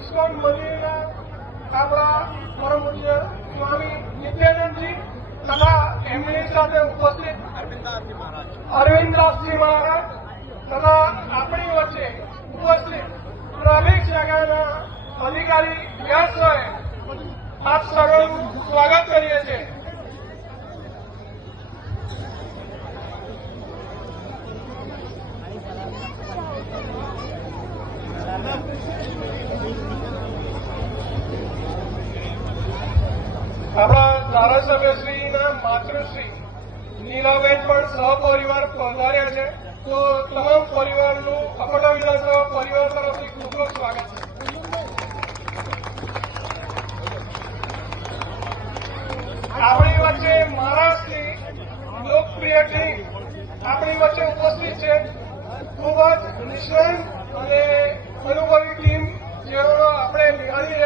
ISKCON મંદિરના આપણા પરમ પૂજ્ય સ્વામી નિત્યાનંદજી તથા એમની સાથે ઉપસ્થિત અરવિંદદાસજી મહારાજ તથા આપણી વચ્ચે ઉપસ્થિત ટ્રાફિક શાખાના અધિકારી વ્યાસભાઈ, આપ સર્વનું સ્વાગત કરીએ છીએ. આપણા ધારાસભ્યશ્રીના માતૃશ્રી નીલાબેન પણ સહપરિવાર પધાર્યા છે. તો તમામ પરિવારનું અકોટા વિધાનસભા પરિવાર તરફથી ખૂબ ખૂબ સ્વાગત છે. આપણી વચ્ચે મહારાષ્ટ્રની લોકપ્રિય ટીમ આપણી વચ્ચે ઉપસ્થિત છે. ખૂબ જ નિષ્ણાંત અને અનુભવી ટીમ જેઓ આપણે નિહાળી